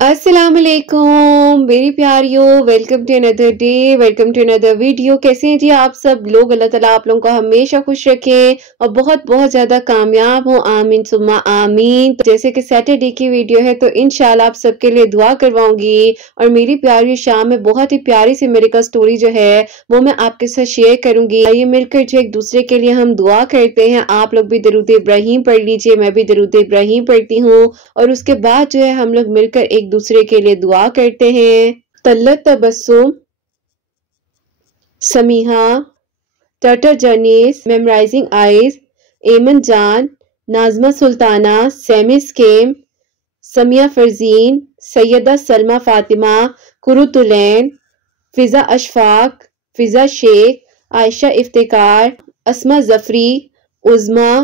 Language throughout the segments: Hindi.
अस्सलाम वालेकुम मेरी प्यारियों, welcome to another day, welcome to another video. कैसे हैं जी आप सब लोग? अल्लाह ताला आप लोगों को हमेशा खुश रखें और बहुत बहुत ज्यादा कामयाब हो, आमीन सुम्मा आमीन। तो जैसे कि सैटरडे की वीडियो है तो इंशाल्लाह आप सबके लिए दुआ करवाऊंगी और मेरी प्यारी शाम में बहुत ही प्यारी सी मेडिकल स्टोरी जो है वो मैं आपके साथ शेयर करूंगी। ये मिलकर जो एक दूसरे के लिए हम दुआ करते हैं। आप लोग भी दरूद इब्राहिम पढ़ लीजिए, मैं भी दरूद इब्राहिम पढ़ती हूँ और उसके बाद जो है हम लोग मिलकर एक दूसरे के लिए दुआ करते हैं। तल्लत तबस्सुम, समीहा, टर्टर जर्नीस, मेमोराइजिंग आइज, एमन जान, नाजमा सुल्ताना, सेमी स्केम, समिया फरजीन, सैयदा सलमा फातिमा, कुरुतुलैन, फिजा अशफाक, फिजा शेख, आयशा इफ्तिकार, अस्मा जफरी, उज़मा,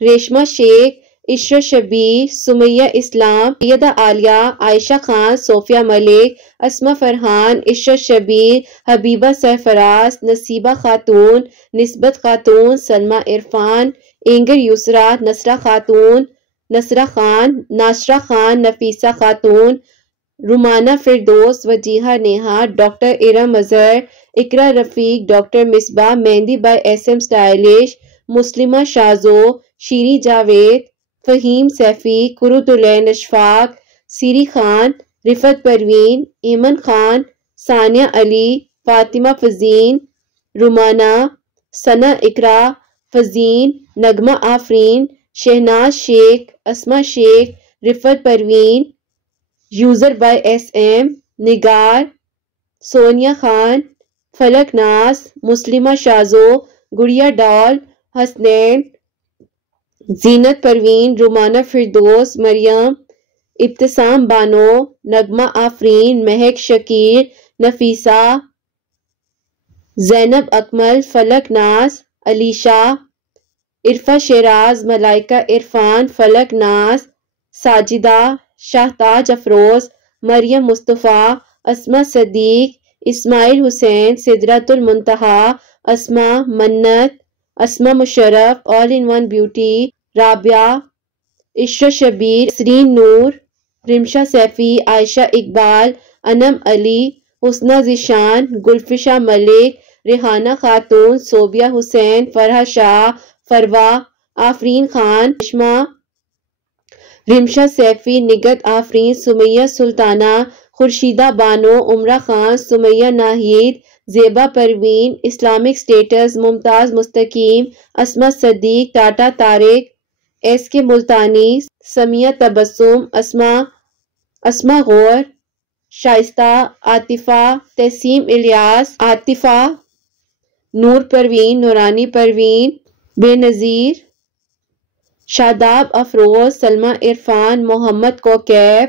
रेशमा शेख, इशरा शबीर, सुमैया इस्लाम, सैयदा आलिया, आयशा खान, सोफिया मलिक, अस्मा फरहान, इशरा शबीर, हबीबा सरफराज, नसीबा खातून, निस्बत खातून, Salma Irfan, anger Yusra, नसरा Khatoon, नसरा Khan, नाशरा Khan, Nafisa Khatoon, Rumana Firdous, Wajiha Neha, doctor Iram Azhar, Iqra Rafiq, doctor Misba, Mehndi by SM stylish, Muslima Shajo, Shiri Javed, Faheem Saifi, Qurratulain Ashfaq, Siri Khan, Rifat Parveen, Iman Khan, Sania Ali, Fatima Fazeen, Rumana, Sana Iqra, Fazeen, Nagma Afreen, Shahnaz Shaikh, Asma Shaikh, Rifat Parveen, user by SM, Nigar, Sonia Khan, Falak Naz, Muslima Shajo, Gudiya doll, Hasnain, Zeenat Parveen, Rumana Firdaus, Mariyam, Ibtisam Bano, Nagma Afreen, Mahak Shakir, Nafisa, Zainab Akmal, फलक नाज, अलीशा, इरफा शेराज, मलाइका इरफान, फलक नाज, साजिदा, शाहताज अफरोज, मरियम मुस्तफ़ा, अस्मा Sadiq, Ismail Hussain, सिदरतुल Muntaha, Asma, Mannat, Asma Musharraf, all in one beauty, Rabia, Ishra Shabir, Sareen Noor, Rimsha Saifi, Ayesha Iqbal, Anam Ali, Husna Zeeshan, Gulfisha Malik, Rehana Khatoon, Sobia Hussain, Farha Shah, फरवा, आफरीन खान, रेशमा, रिमशा सैफी, निगत आफरीन, सुमैया सुल्ताना, खुर्शीदा बानो, उमरा खान, सुमैया नाहिद, जेबा परवीन, इस्लामिक स्टेटस, मुमताज मुस्तकीम, अस्मा सदीक, टाटा तारिक, SK मुल्तानी, समिया तबस्सुम, अस्मा गौर, शाइस्ता, आतिफा, तहसीम इलियास, आतिफा, नूर परवीन, नूरानी परवीन, बेनज़ीर, शादाब अफरोज, सलमा इरफान, मोहम्मद कोकैब,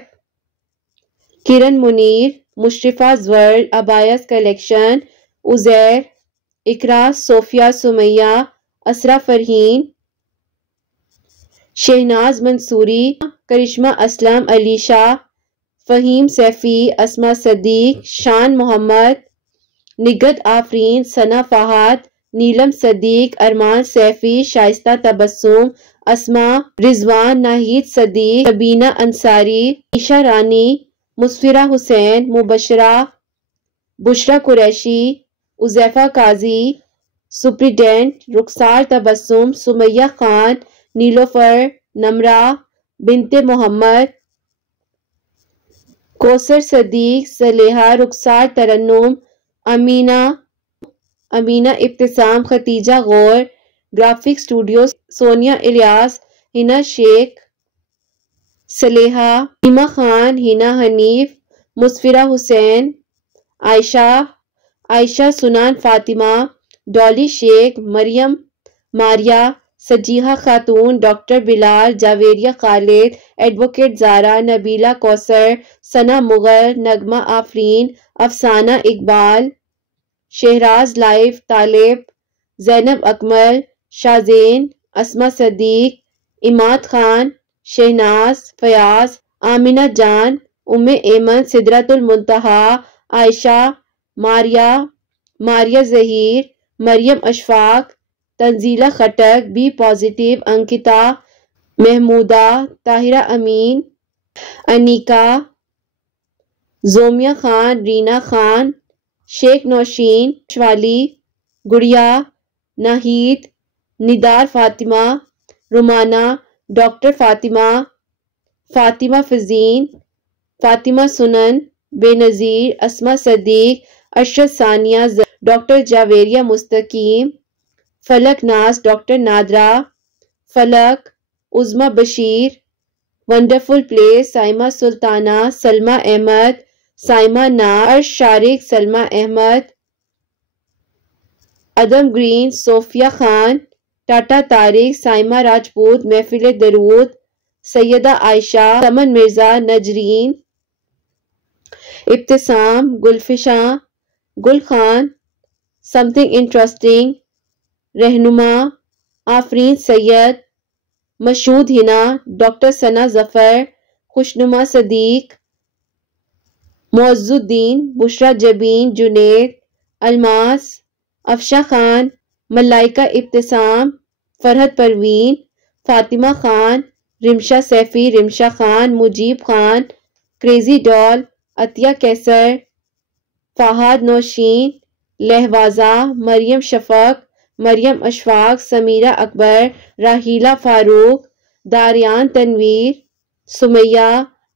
किरण मुनीर, मुशरिफाज वर्ल्ड, अबायस कलेक्शन, उजैर, इकरा, सोफिया, सुमैया, असरा फरहीन, शहनाज मंसूरी, करिश्मा असलम, अलीशा, फहीम सैफी, अस्मा सदीक, शान मोहम्मद, निगत आफरीन, सना फहाद, नीलम सदीक, अरमान सैफी, शाइस्ता तबस्सुम, अस्मा, रिजवान नाहिद सदीक, सबीना अंसारी, ईशा रानी, मुस्फिरा हुसैन, मुबशरा, बुशरा कुरैशी, उजैफा काजी, सुप्रीडेंट, रुखसार Tabassum, Sumaiya Khan, Nilofar, Namra, बिनते Mohammad, Kausar Sadiq, Saleha, Rukhsar Tarannum, Amina Ibtisam, Khatija Gaur, graphic studio, Sonia Ilyas, Hina Shaikh, Saleha, Hima Khan, Hina Hanif, Musfira Hussain, Ayesha Sunan Fatima, Dolly Shaikh, Mariam Maria, Sajiha Khatoon, doctor Bilal, Javeria Khalid, advocate Zara, Nabila Kausar, Sana Mughal, Nagma Afreen, Afsana Iqbal, Shahraj life, Talib, Zainab Akmal, Shazen, Asma Sadiq, Imad Khan, Shahnaz, Fayaz, Amina Jan, Umme Aiman, Sidratul Muntaha, Ayesha, Maria Zaheer, Mariam Ashfaq, Tanzila Khattak, B positive, Ankita, Mahmooda, Tahira अमीन, अनीका, जोमिया खान, रीना खान, शेख नौशीन, शवाली, गुड़िया, नाहीद, निदार फातिमा, रुमाना, डॉक्टर फातिमा, फातिमा फजीन, फातिमा सुनन, बेनज़ीर, अस्मा सदीक, अशरत सानिया, डॉक्टर जावेरिया मुस्तकीम, फलक नाज, डॉक्टर नादरा, फलक, उज़मा बशीर, वंडरफुल प्लेस, साइमा सुल्ताना, सलमा अहमद, साइमा नाज, अर्श शारिक, सलमा अहमद, अदम ग्रीन, सोफिया खान, टाटा तारिक, साइमा राजपूत, महफिल दरूद, सैयदा आयशा, समन मिर्जा, नजरीन, इब्तिसाम, गुलफिशा, गुल खान, समथिंग इंटरेस्टिंग, रहनुमा, आफरीन सैयद, मशहूद हिना, डॉक्टर सना जफर, खुशनुमा सदीक, मौजुद्दीन, बुशरा जबीन, जुनेद, अलमास, अफशा खान, मलाइका इब्तिसाम, फरहत परवीन, फातिमा खान, रिमशा सैफी, रिमशा खान, मुजीब खान, क्रेजी डॉल, अतिया कैसर, फहाद नौशीन, लहवाजा, मरियम शफक, मरियम अशफाक, समीरा अकबर, राहीला फारूक, दारियान तनवीर, सुमैया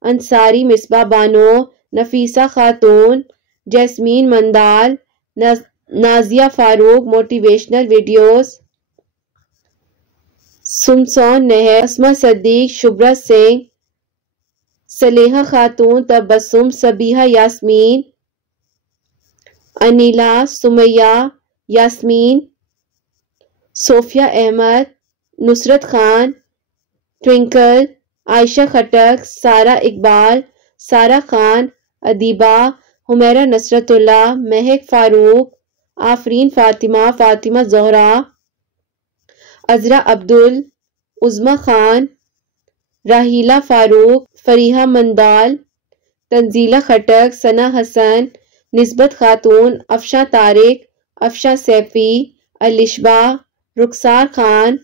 अंसारी, मिसबा बानो, नफीसा खातून, जैस्मीन मंदाल, नाजिया फारूक, मोटिवेशनल वीडियोस, सुमसौन नहर, अस्मा सदीक, शुभ्रा सिंह, सलेहा खातून, तबस्सुम, सबीहा यास्मीन, अनिला, सुमैया, यास्मीन, सोफिया अहमद, नुसरत खान, ट्विंकल, आयशा खटक, सारा इकबाल, सारा खान, अदीबा, हुमैरा नसरतुल्ला, महक फारूक, आफरीन फातिमा, फातिमा जोहरा, अजरा अब्दुल, उज़मा खान, राहीला फारूक, फरीहा मंदाल, तंजीला खटक, सना हसन, निस्बत खातून, अफशा तारिक, अफशा सैफी, अलिशबा, रुखसार खान,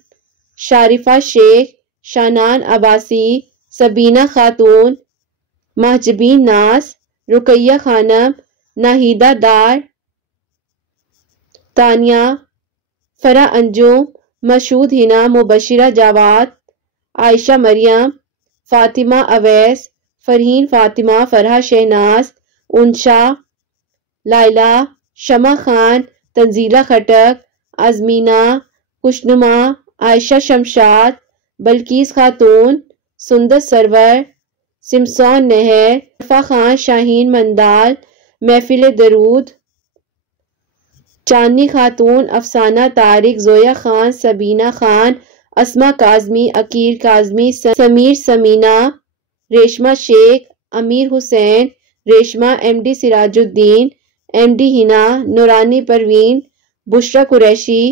शारिफा शेख, शानान अब्बासी, सबीना खातून, महजबीन नास, रुकैया खानम, नाहिदा डार, तानिया, फरा अंजुम, मशहूद हिना, मुबशिरा जावाद, आयशा मरियम, फातिमा अवैस, फरहीन फातिमा, फरहा शहनाज, उनशा, लाइला, शमा खान, तंजीला खटक, आजमीना, खुशनुमा, आयशा शमशाद, बल्कीस खातून, सुंदर सरवर, सिमसौन नहर, रफा खान, शाहीन मंदाल, महफिल दरूद, चांदनी खातून, अफसाना तारिक, जोया खान, सबीना खान, अस्मा काजमी, अकीर काजमी, समीर समीना, रेशमा शेख, अमीर हुसैन, रेशमा, एमडी सिराजुद्दीन, एमडी हिना, नूरानी परवीन, बुशरा कुरैशी,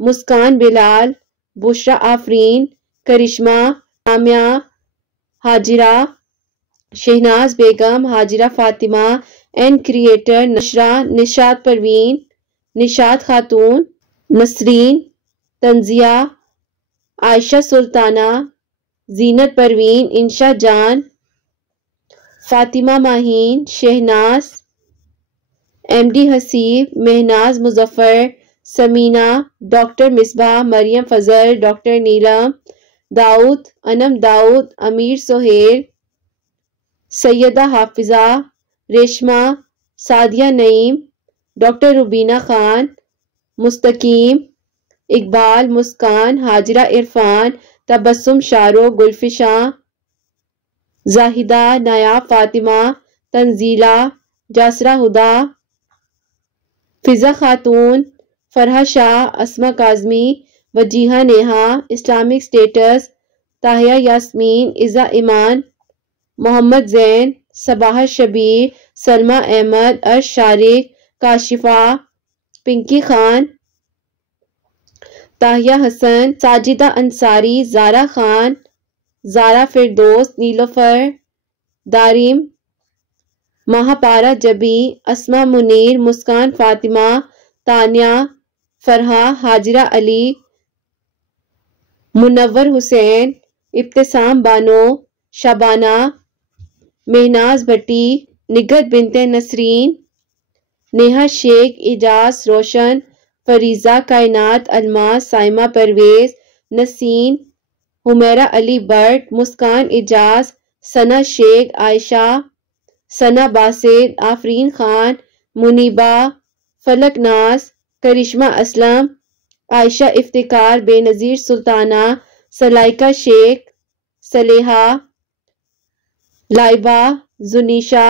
मुस्कान बिलाल, बुशरा आफरीन, करिश्मा, आमिया, हाजिरा, शहनाज बेगम, हाजिरा फातिमा, एंड क्रिएटर नशरा, निशात परवीन, निशात खातून, नसरीन, तंजिया, आयशा सुल्ताना, जीनत परवीन, इंशा जान, फातिमा माहीन, शहनाज, एमडी हसीब, महनाज मुजफ्फर, समीना, डॉक्टर मिसबा, मरियम फजल, डॉक्टर नीलम, दाऊद, अनम दाऊद, अमीर सोहेल, सैयदा हाफिजा, रेशमा, सादिया नईम, डॉक्टर रुबीना खान, मुस्तकीम, इकबाल, मुस्कान, हाजिरा इरफान, तबस्सुम शाहरुख, गुलफिशा, जाहिदा, नायाब फातिमा, तंजीला, जासरा हुदा, फिजा खातून, फरहा शाह, अस्मा काजमी, वजीहा नेहा, इस्लामिक स्टेटस, ताहिया यास्मीन, इज़ा ईमान, मोहम्मद जैन, सबाह शबीर, सलमा अहमद, अर्श शारिक, काशिफा, पिंकी खान, ताहिया हसन, साजिदा अंसारी, जारा खान, जारा फिरदौस, नीलोफर, दारिम, महापारा जबी, अस्मा मुनीर, मुस्कान फातिमा, तानिया, फरहा, हाजिरा अली, मुनव्वर हुसैन, इब्तिसाम बानो, शबाना, मेहनाज भट्टी, निगत बिनते नसरीन, नेहा शेख, इजाज रोशन, फरीजा कायनात, अलमास, साइमा परवेज, नसीन, हुमैरा अली बट, मुस्कान इजाज, सना शेख, आयशा, सना बासित, आफरीन खान, मुनीबा, फलक नाज, करिश्मा असलम, आयशा इफ्तिकार, बेनज़ीर सुल्ताना, सलाइका शेख, सलेहा, लाइबा, जुनीशा,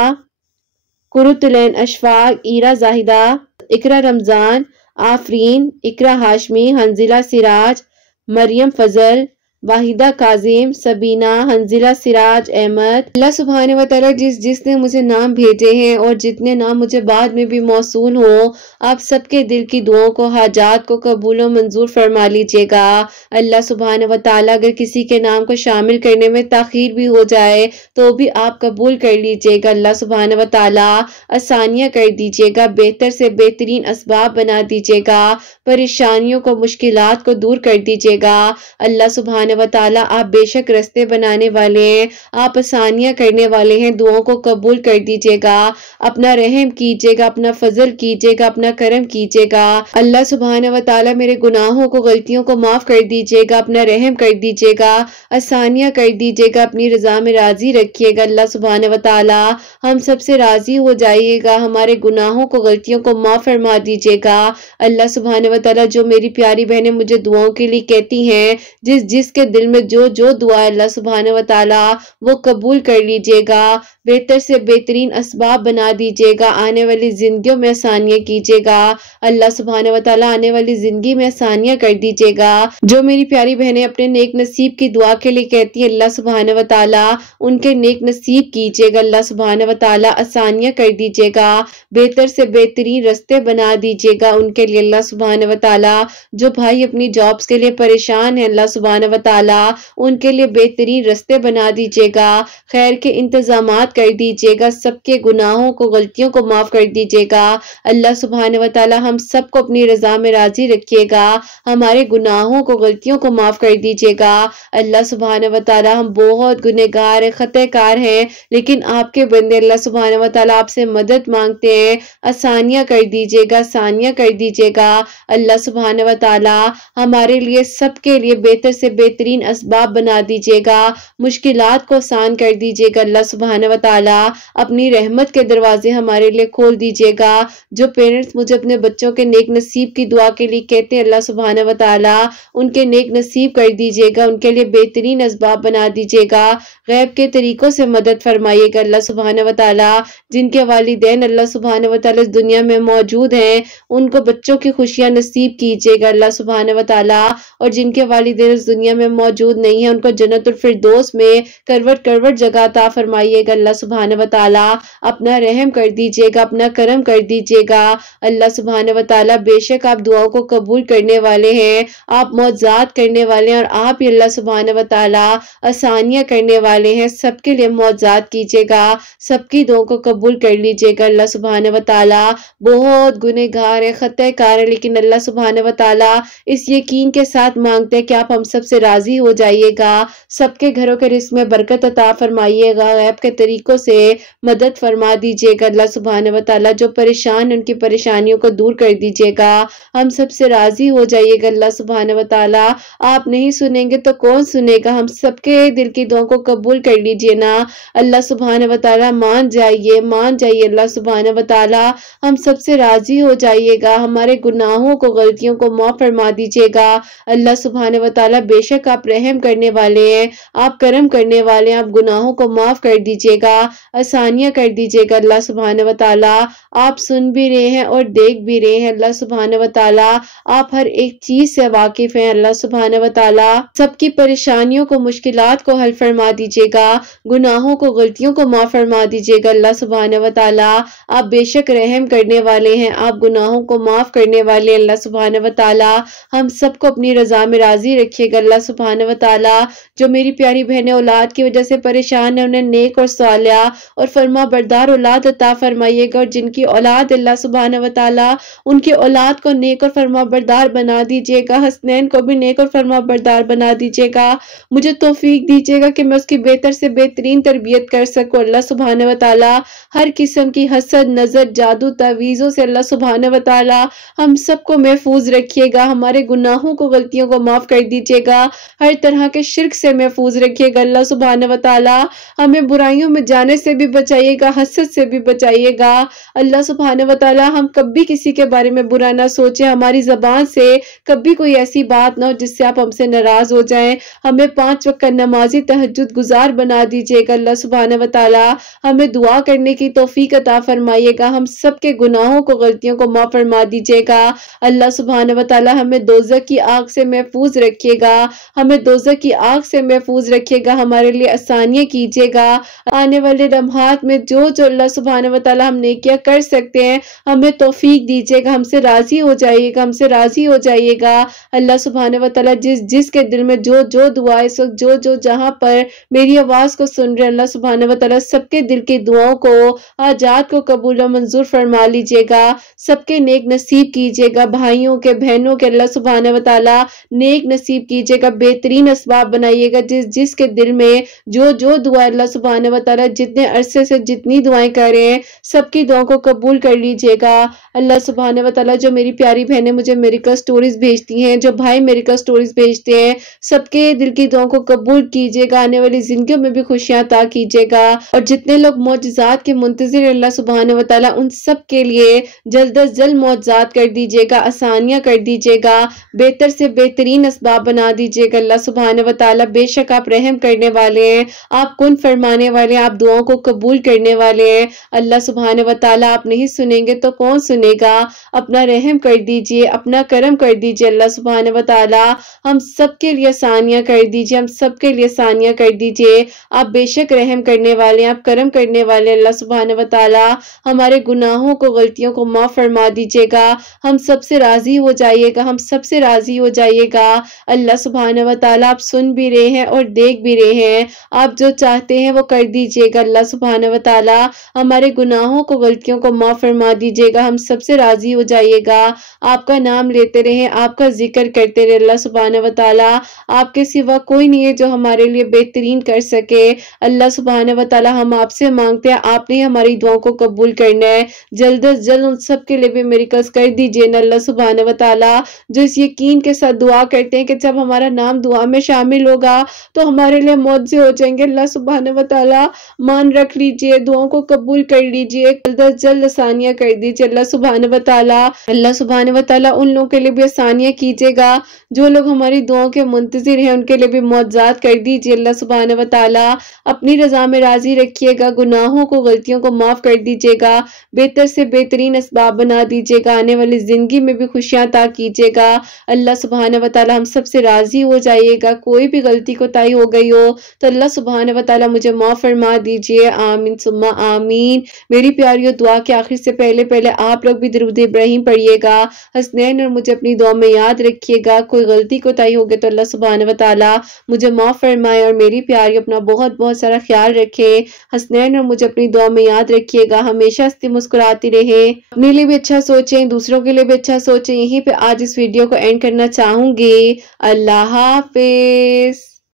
कुरुतुलैन अशफाक, ईरा जाहिदा, इकरा रमजान, आफरीन, इकरा हाशमी, हंजिला सिराज, मरियम फजल, वाहिदा काजिम, सबीना, हंजिला सिराज अहमद। अल्लाह सुब्हाने व तआला जिसने मुझे नाम भेजे हैं और जितने नाम मुझे बाद में भी मौसूल हो, आप सबके दिल की दुआओं को, हाजात को कबूल और मंजूर फरमा लीजिएगा। अल्लाह सुब्हाने व तआला अगर किसी के नाम को शामिल करने में ताखीर भी हो जाए तो भी आप कबूल कर लीजिएगा। अल्लाह सुब्हाने व तआला आसानियां कर दीजिएगा, बेहतर से बेहतरीन असबाब बना दीजिएगा, परेशानियों को, मुश्किलात को दूर कर दीजिएगा। अल्लाह सुब्हाने व तआला आप बेशक रस्ते बनाने वाले हैं, आप आसानियां करने वाले हैं, दुआओं को कबूल कर दीजिएगा, अपना रहम कीजिएगा, अपना फजल कीजिएगा, अपना करम कीजिएगा। अल्लाह सुब्हाने व तआला मेरे गुनाहों को, गलतियों को माफ कर दीजिएगा, अपना रहम कर दीजिएगा, आसानियां कर दीजिएगा, अपनी रजा में राजी रखिएगा। अल्लाह सुब्हाने व तआला हम सबसे राजी हो जाइएगा, हमारे गुनाहों को, गलतियों को माफ फरमा दीजिएगा। अल्लाह सुब्हाने व तआला जो मेरी प्यारी बहनें मुझे दुआओं के लिए कहती हैं, जिसके दुआ में जो दुआ अल्लाह सुब्हाने व तआला वो कबूल कर लीजिएगा, बेहतर से बेहतरीन असबाब बना दीजिएगा, आने वाली जिंदगियों में आसानियां कीजिएगा। अल्लाह सुब्हाने व तआला आने वाली जिंदगी में आसानियां कर दीजिएगा। जो मेरी प्यारी बहनें अपने नेक नसीब की दुआ के लिए कहती है, अल्लाह सुब्हाने व तआला उनके नेक नसीब कीजिएगा। अल्लाह सुब्हाने व तआला आसानियां कर दीजिएगा, बेहतर से बेहतरीन रास्ते बना दीजिएगा उनके लिए। अल्लाह सुब्हाने व तआला जो भाई अपनी जॉब्स के लिए परेशान है, अल्लाह सुब्हाने व तआला उनके लिए बेहतरीन रास्ते बना दीजिएगा, खैर के इंतजामात कर दीजिएगा, सबके गुनाहों को, गलतियों को माफ कर दीजिएगा। अल्लाह सुब्हाने व तआला हम सबको अपनी रजा में राजी रखिएगा, हमारे गुनाहों को, गलतियों को माफ कर दीजिएगा। अल्लाह सुब्हाने व तआला हम बहुत गुनहगार हैं, खतकार हैं, लेकिन आपके बंदे अल्लाह सुब्हाने व तआला आपसे मदद मांगते हैं, आसानियां कर दीजिएगा, आसानियां कर दीजिएगा। अल्लाह सुब्हाने व तआला हमारे लिए, सबके लिए बेहतर से बेहतरीन असबाब बना दीजिएगा, मुश्किलात को आसान कर दीजिएगा। अल्लाह सुब्हाने व तआला अपनी रहमत के दरवाजे हमारे लिए खोल दीजिएगा। जो पेरेंट्स मुझे अपने बच्चों के नेक नसीब की दुआ के लिए कहते हैं, अल्लाह सुब्हाने व तआला उनके नेक नसीब कर दीजिएगा, उनके लिए बेहतरीन असबाब बना दीजिएगा, गैब के तरीकों से मदद फरमाइएगा। अल्लाह सुब्हाने व तआला जिनके वालिदैन अल्लाह सुब्हाने व तआला इस दुनिया में मौजूद हैं, उनको बच्चों की खुशियां नसीब कीजिएगा अल्लाह सुब्हाने व तआला, और जिनके वालिदैन इस दुनिया में मौजूद नहीं है, उनको जन्नतुल फिरदौस में करवट करवट जगह अता फरमाइएगा। अल्लाह सुब्हाने व तआला अपना रहम कर दीजिएगा, अपना करम कर दीजिएगा। अल्लाह सुब्हाने व तआला बेशक आप दुआओं को कबूल करने वाले हैं, आप मौजज़ात करने वाले हैं, और आप ही अल्लाह सुब्हाने व तआला आसानियां करने वाले हैं। सबके लिए मौजज़ात कीजिएगा, सबकी दुआओं को कबूल कर लीजिएगा। अल्लाह सुब्हाने व तआला बहुत गुनहगार है, खतकार है, लेकिन अल्लाह सुब्हाने व तआला इस यकीन के साथ मांगते हैं कि आप हम सबसे राजी हो जाइएगा, सबके घरों के रिस्क में बरकत अता फरमाइएगा, गैब के तरीकों से मदद फरमा दीजिएगा। अल्लाह सुब्हाने व तआला जो परेशान, उनकी परेशानियों को दूर कर दीजिएगा, हम सबसे राजी हो जाइएगा। अल्लाह सुब्हाने व तआला आप नहीं सुनेंगे तो कौन सुनेगा, हम सबके दिल की दुआओं को कबूल कर लीजिए ना। अल्लाह सुब्हाने व तआला मान जाइए, मान जाइए। अल्लाह सुब्हाने व तआला हम सबसे राजी हो जाइएगा, हमारे गुनाहों को, गलतियों को माफ फरमा दीजिएगा। अल्लाह सुब्हाने व तआला बेशक आप रहम करने वाले हैं, आप करम करने वाले हैं, आप गुनाहों को माफ कर दीजिएगा, आसानियां कर दीजिएगा। अल्लाह सुब्हाने व तआला आप सुन भी रहे हैं और देख भी रहे हैं। अल्लाह सुब्हाने व तआला आप हर एक चीज से वाकिफ हैं। अल्लाह सुब्हाने व तआला सबकी परेशानियों को, मुश्किलात को हल फरमा दीजिएगा, गुनाहों को, गलतियों को माफ फरमा दीजिएगा। अल्लाह सुब्हाने व तआला आप बेशक रहम करने वाले हैं, आप गुनाहों को माफ करने वाले। अल्लाह सुब्हाने व तआला हम सबको अपनी रजा में राजी रखिएगा। अल्लाह सुब्हाने व तआला जो मेरी प्यारी बहनें औलाद की वजह से परेशान है, उन्हें नेक और सालिह सालिया और फरमा बरदार औलाद अता फरमाइएगा, और जिनकी औलाद अल्लाह सुब्हानहू व तआला उनकी औलाद को नेक और फरमा बरदार बना दीजिएगा। हसनैन को भी नेक और फरमा बरदार बना दीजिएगा। मुझे तौफीक दीजिएगा कि मैं उसकी बेहतर से बेहतरीन तरबियत कर सकूं। अल्लाह सुब्हानहू व तआला हर किस्म की हसद, नजर, जादू, तवीज़ों से अल्लाह सुब्हानहू व तआला हम सबको महफूज रखिएगा। हमारे गुनाहों को, गलतियों को माफ कर दीजिएगा। हर तरह के शिर्क से महफूज रखिएगा। अल्लाह सुब्हानहू व तआला हमें बुराइयों में जाने से भी बचाइएगा, हसद से भी बचाइएगा। अल्लाह सुब्हानहू व तआला हम कभी किसी के बारे में बुरा ना सोचे, हमारी ज़बान से कभी कोई ऐसी बात ना हो जिससे आप हमसे नाराज हो जाएं। हमें 5 वक्त का नमाजी तहज्जुद गुजार बना दीजिएगा। अल्लाह सुब्हानहू व तआला हमें दुआ करने की तौफीक अता फरमाइएगा। हम सबके गुनाहों को, गलतियों को माफ फरमा दीजिएगा। अल्लाह सुब्हानहू व तआला हमें दोज़ख की आग से महफूज रखिएगा, हमें दोज़ख की आग से महफूज रखिएगा। हमारे लिए आसानियां कीजिएगा। आने वाले लम्हात में जो जो अल्लाह सुब्हानहू व तआला हम नेकियां कर सकते हैं, हमें तौफीक दीजिएगा। हमसे राजी हो जाइएगा, हमसे राजी हो जाइएगा। अल्लाह सुब्हानहू व तआला जिसके दिल में जो जो दुआ इस वक्त जो जहां पर मेरी आवाज को सुन रहे, अल्लाह सुब्हानहू व तआला सबके दिल की दुआओं को, हाजात को कबूल और मंजूर फरमा लीजिएगा। सबके नेक नसीब कीजिएगा। भाइयों के, बहनों के अल्लाह सुब्हानहू व तआला नेक नसीब कीजिएगा। बेहतरीन असबाब बनाइएगा। जिसके दिल में जो जो दुआ अल्लाह सुब्हानहू व तआला जितने अरसे से जितनी दुआएं कर रहे हैं, सबकी दुआओं को कबूल कर लीजिएगा। अल्लाह सुब्हानहू व तआला जो मेरी प्यारी बहनें मुझे मेरिकल स्टोरीज भेजती हैं, जो भाई मेरिकल स्टोरीज भेजते हैं, सबके दिल की दुआओं को कबूल कीजिएगा। आने वाली जिंदगियों में भी खुशियां अता कीजिएगा। और जितने लोग मौजज़ात के मुंतज़िर अल्लाह सुब्हानहू व तआला उन सब के लिए जल्द अज जल्द मौजज़ात कर दीजिएगा, आसानियां कर दीजिएगा, बेहतर से बेहतरीन असबाब बना दीजिएगा। अल्लाह सुब्हानहू व तआला बेशक आप रहम करने वाले हैं, आप कुन फरमाने वाले हैं, आप दुआओं को कबूल करने वाले हैं। अल्लाह सुब्हानहू व तआला आप नहीं सुनेंगे तो कौन सुनेगा। अपना रहम कर दीजिए, अपना करम कर दीजिए। अल्लाह सुब्हानहू व तआला हम सबके लिए आसानियां कर दीजिए, हम सबके लिए आसानियां कर दीजिए। आप बेशक रहम करने वाले हैं, आप करम करने वाले। अल्लाह सुब्हानहू व तआला हमारे गुनाहों को, गलतियों को माफ फरमा दीजिएगा। हम सबसे राजी हो जाइएगा, हम सबसे राजी हो जाइएगा। अल्लाह सुब्हानहू व तआला आप सुन भी रहे हैं और देख भी रहे हैं। आप जो चाहते हैं वो कर दीजिएगा। अल्लाह सुब्हानहू व तआला हमारे गुनाहों को, गलतियों को माफ फरमा दीजिएगा। हम सबसे राजी हो जाइएगा। आपका नाम लेते रहे, आपका जिक्र करते रहे। अल्लाह सुब्हानहू व तआला आपके सिवा कोई नहीं है जो हमारे लिए बेहतरीन कर सके। अल्लाह सुब्हानहू व तआला हम आपसे मांगते हैं, आपने हमारी दुआओं को कबूल करना है। जल्द अज जल्द उन सब के लिए भी मिरेकल्स कर दीजिए ना अल्लाह सुब्हानहू व तआला, जो इस यकीन के साथ दुआ करते हैं कि जब हमारा नाम दुआ में शामिल होगा तो हमारे लिए मौजे हो जाएंगे। अल्लाह सुब्हानहू व तआला मान रख लीजिए, दुआओं को कबूल कर लीजिए, जल्द अज जल्द आसानियां कर दीजिए। अल्लाह सुब्हानहू व तआला उन लोगों के लिए भी आसानियां कीजिएगा जो लोग हमारी दुआओं के मुंतजिर हैं, उनके लिए भी मौजज़ात कर दीजिए। अल्लाह सुब्हानहू व तआला अपनी रजा में राजी रखिएगा। गुनाहों को, गलतियों को माफ कर दीजिएगा। बेहतर से बेहतरीन असबाब बना दीजिएगा। आने वाली जिंदगी में भी खुशियां अता कीजिएगा। अल्लाह सुब्हानहू व तआला हम सबसे राजी हो जाइएगा। कोई भी गलती कोताही हो गई हो तो अल्लाह सुब्हानहू व तआला मुझे माफ फरमा दीजिए। आमीन सुम्मा आमीन। मेरी प्यारियों, दुआ के आखिर से पहले आप लोग भी दरूद इब्राहिम पढ़िएगा। हसनैन और मुझे अपनी दुआ में याद रखिएगा। कोई गलती कोताही हो गई तो अल्लाह सुब्हानहू व तआला मुझे माफ फरमाए। और मेरी प्यारी अपना बहुत बहुत सारा ख्याल रखे। हसनैन और मुझे अपनी दुआ में याद रखिएगा। हमेशा हंसती मुस्कुराती रहे, अपने लिए भी अच्छा सोचें, दूसरों के लिए भी अच्छा सोचें। यहीं पे आज इस वीडियो को एंड करना चाहूंगी। अल्लाह हाफिज।